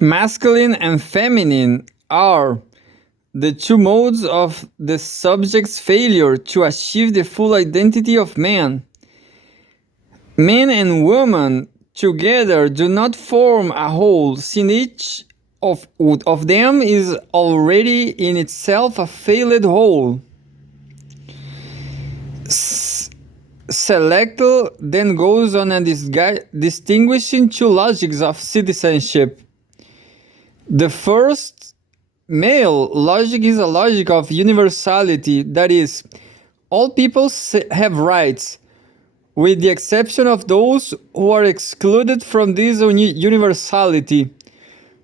Masculine and feminine are the two modes of the subject's failure to achieve the full identity of man. Man and woman together do not form a whole, since each of them is already in itself a failed whole. Selector then goes on and distinguishing two logics of citizenship. The first, male logic, is a logic of universality, that is, all people have rights, with the exception of those who are excluded from this universality.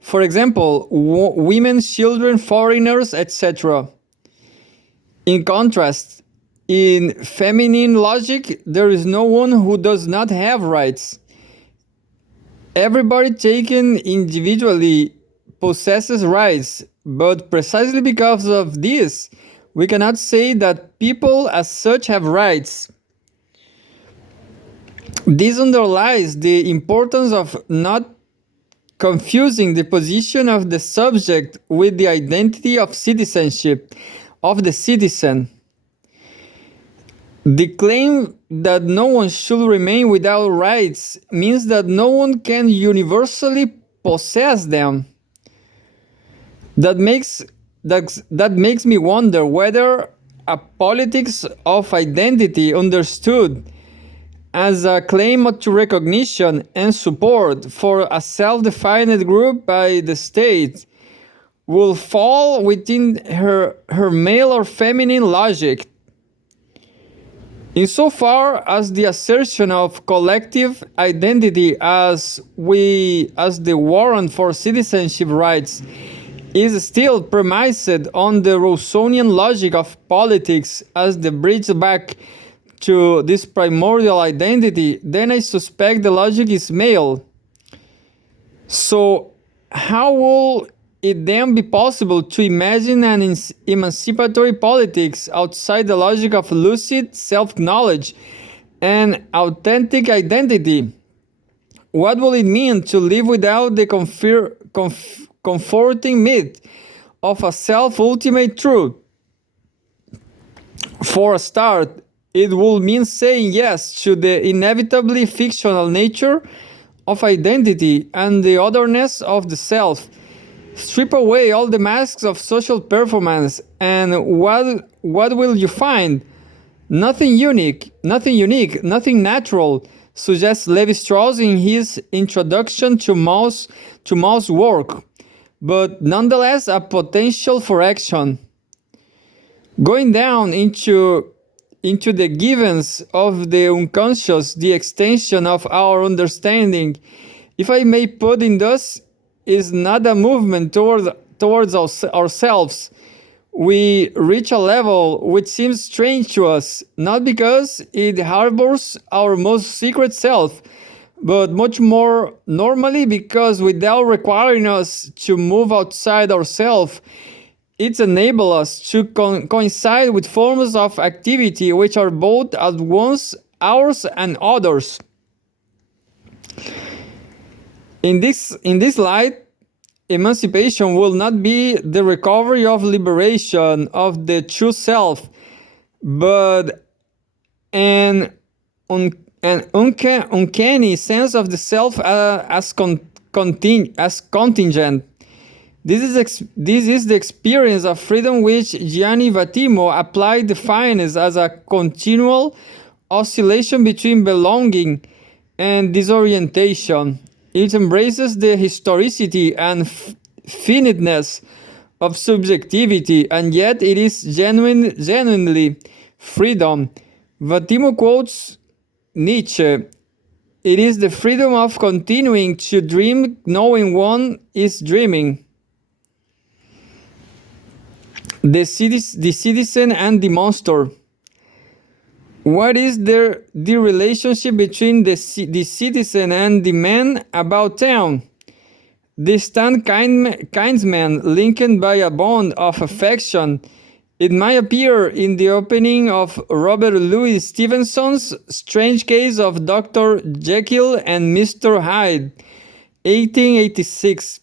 For example, women, children, foreigners, etc. In contrast, in feminine logic, there is no one who does not have rights. Everybody taken individually possesses rights, but precisely because of this, we cannot say that people as such have rights. This underlies the importance of not confusing the position of the subject with the identity of citizenship, of the citizen. The claim that no one should remain without rights means that no one can universally possess them. That makes me wonder whether a politics of identity understood as a claim to recognition and support for a self-defined group by the state will fall within her male or feminine logic. Insofar as the assertion of collective identity as the warrant for citizenship rights is still premised on the Rousseauian logic of politics as the bridge back to this primordial identity, then I suspect the logic is male. So how will it then be possible to imagine an emancipatory politics outside the logic of lucid self-knowledge and authentic identity? What will it mean to live without the comforting myth of a self-ultimate truth? For a start, it would mean saying yes to the inevitably fictional nature of identity and the otherness of the self. Strip away all the masks of social performance, and what will you find? Nothing unique, nothing natural, suggests Levi-Strauss in his introduction to Mauss' work, but nonetheless a potential for action. Going down into the givens of the unconscious, the extension of our understanding, if I may put it thus, is not a movement towards ourselves. We reach a level which seems strange to us, not because it harbors our most secret self, but much more normally because without requiring us to move outside ourselves, it enables us to coincide with forms of activity which are both at once ours and others. In this light, emancipation will not be the recovery of liberation of the true self, but an uncanny sense of the self as contingent. This is the experience of freedom which Gianni Vattimo applied defines as a continual oscillation between belonging and disorientation. It embraces the historicity and finiteness of subjectivity, and yet it is genuinely freedom. Vattimo quotes Nietzsche: "It is the freedom of continuing to dream knowing one is dreaming." The citizen and the monster. What is the relationship between the citizen and the man about town? Distant kindsmen linked by a bond of affection. It might appear in the opening of Robert Louis Stevenson's Strange Case of Dr. Jekyll and Mr. Hyde, 1886.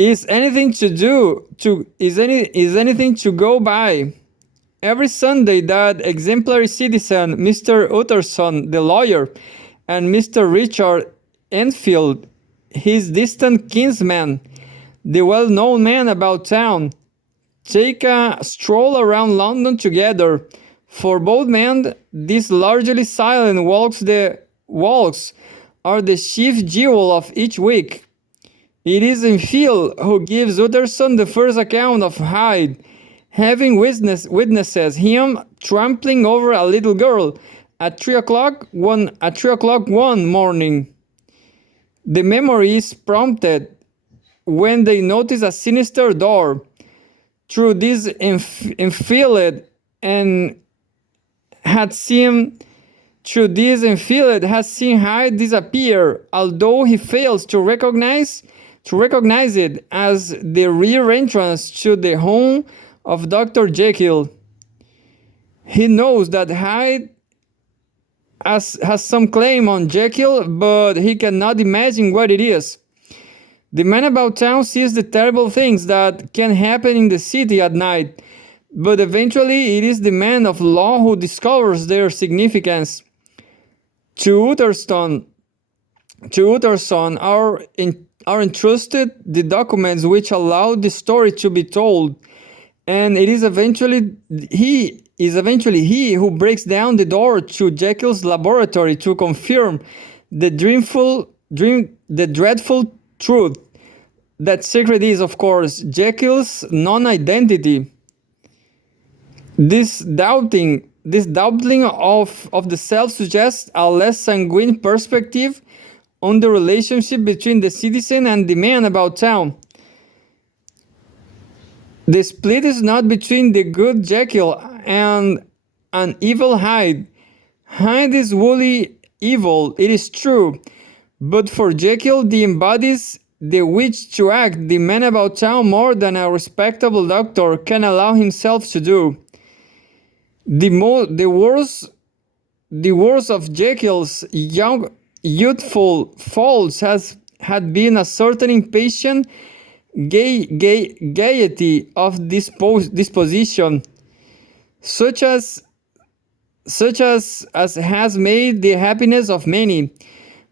Is anything to do to is anything to go by? Every Sunday that exemplary citizen, Mr. Utterson, the lawyer, and Mr. Richard Enfield, his distant kinsman, the well-known man about town, take a stroll around London together. For both men, these largely silent walks are the chief jewel of each week. It is Enfield who gives Utterson the first account of Hyde, having witnesses him trampling over a little girl at 3 o'clock one morning. The memory is prompted when they notice a sinister door. Through this Enfield and had seen Hyde disappear, although he fails to recognize it as the rear entrance to the home of Dr. Jekyll. He knows that Hyde has some claim on Jekyll, but he cannot imagine what it is. The man about town sees the terrible things that can happen in the city at night, but eventually it is the man of law who discovers their significance. To Utterson are entrusted the documents which allow the story to be told, and it is eventually he who breaks down the door to Jekyll's laboratory to confirm the dreadful truth. That secret is, of course, Jekyll's non-identity. This doubting of the self suggests a less sanguine perspective on the relationship between the citizen and the man about town. The split is not between the good Jekyll and an evil Hyde. Hyde is wholly evil, it is true, but for Jekyll he embodies the wish to act the man about town more than a respectable doctor can allow himself to do. The worst of Jekyll's youthful faults had been a certain impatient gaiety of disposition, such as has made the happiness of many,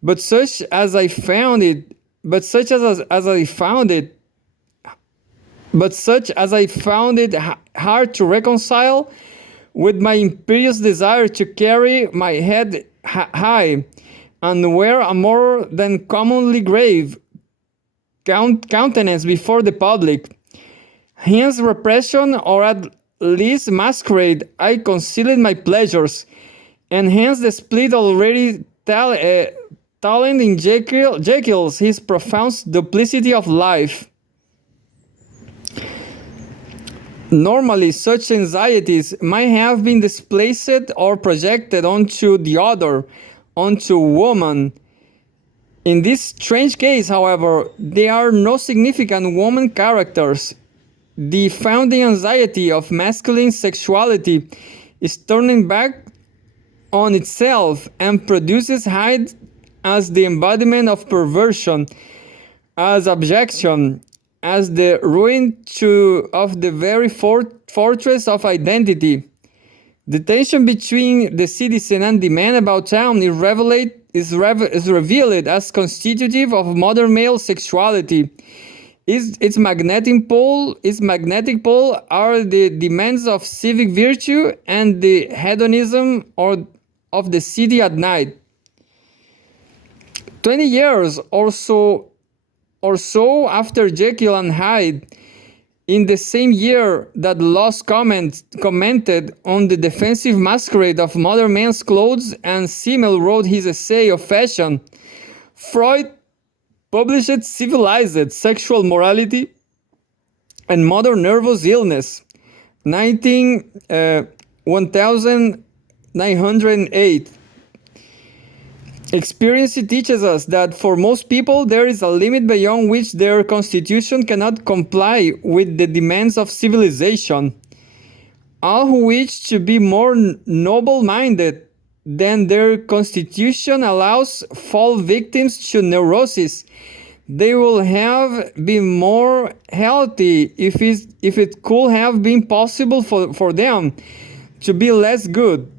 but such as I found it hard to reconcile with my imperious desire to carry my head high and wear a more than commonly grave countenance before the public. Hence repression, or at least masquerade, I concealed my pleasures, and hence the split already talent in Jekyll's his profound duplicity of life. Normally, such anxieties might have been displaced or projected onto the other, onto woman. In this strange case, however, there are no significant woman characters. The founding anxiety of masculine sexuality is turning back on itself and produces Hyde as the embodiment of perversion, as abjection, as the ruin of the very fortress of identity. The tension between the citizen and the man about town is revealed as constitutive of modern male sexuality. Its magnetic pole are the demands of civic virtue and the hedonism of the city at night. 20 years or so after Jekyll and Hyde, in the same year that Loss commented on the defensive masquerade of modern men's clothes and Simmel wrote his essay of fashion, Freud published Civilized Sexual Morality and Modern Nervous Illness, 1908. Experience teaches us that for most people there is a limit beyond which their constitution cannot comply with the demands of civilization. All who wish to be more noble-minded than their constitution allows fall victims to neurosis They will have been more healthy if it could have been possible for them to be less good.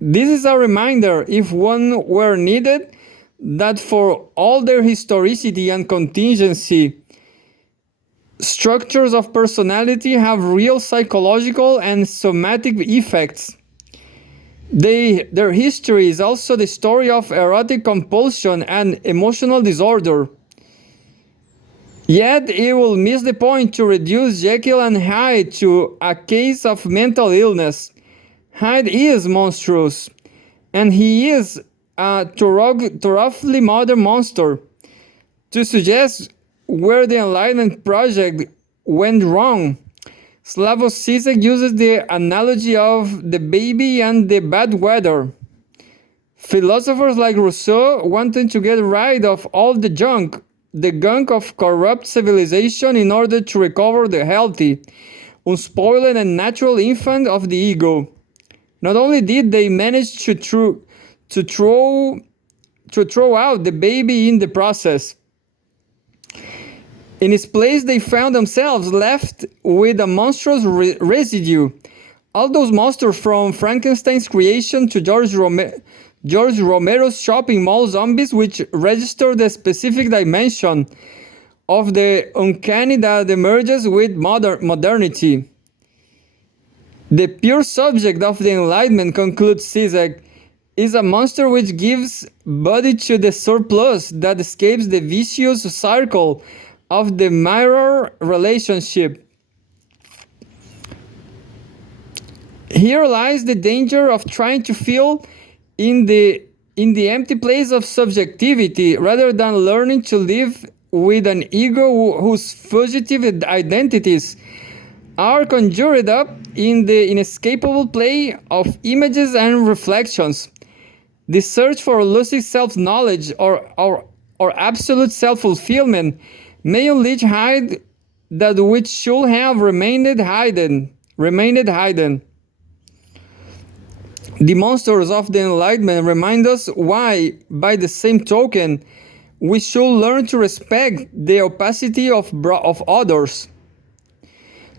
This is a reminder, if one were needed, that for all their historicity and contingency, structures of personality have real psychological and somatic effects. Their history is also the story of erotic compulsion and emotional disorder. Yet it will miss the point to reduce Jekyll and Hyde to a case of mental illness. Hyde is monstrous, and he is a thoroughly modern monster. To suggest where the Enlightenment project went wrong, Slavoj Zizek uses the analogy of the baby and the bad weather. Philosophers like Rousseau wanted to get rid of all the gunk of corrupt civilization in order to recover the healthy, unspoiled and natural infant of the ego. Not only did they manage to throw out the baby in the process, in its place they found themselves left with a monstrous residue. All those monsters, from Frankenstein's creation to George Romero's shopping mall zombies, which register the specific dimension of the uncanny that emerges with modernity. The pure subject of the Enlightenment, concludes Zizek, is a monster which gives body to the surplus that escapes the vicious circle of the mirror relationship. Here lies the danger of trying to fill in the empty place of subjectivity rather than learning to live with an ego whose fugitive identities are conjured up in the inescapable play of images and reflections. The search for lucid self-knowledge or absolute self-fulfillment may unleash hide that which should have remained hidden. The monsters of the Enlightenment remind us why, by the same token, we should learn to respect the opacity of others.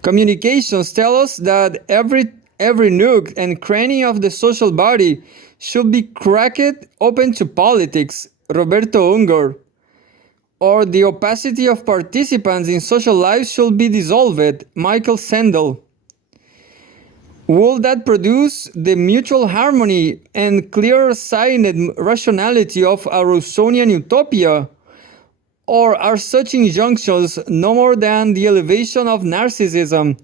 Communications tell us that every nook and cranny of the social body should be cracked open to politics, Roberto Unger. Or the opacity of participants in social life should be dissolved, Michael Sandel. Will that produce the mutual harmony and clear-sighted rationality of a Rousseauian utopia? Or are such injunctions no more than the elevation of narcissism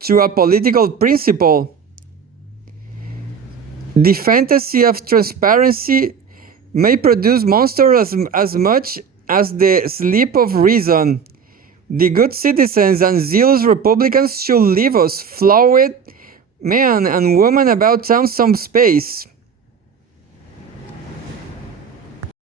to a political principle? The fantasy of transparency may produce monsters as much as the sleep of reason. The good citizens and zealous republicans should leave us flawed men and women about town some space.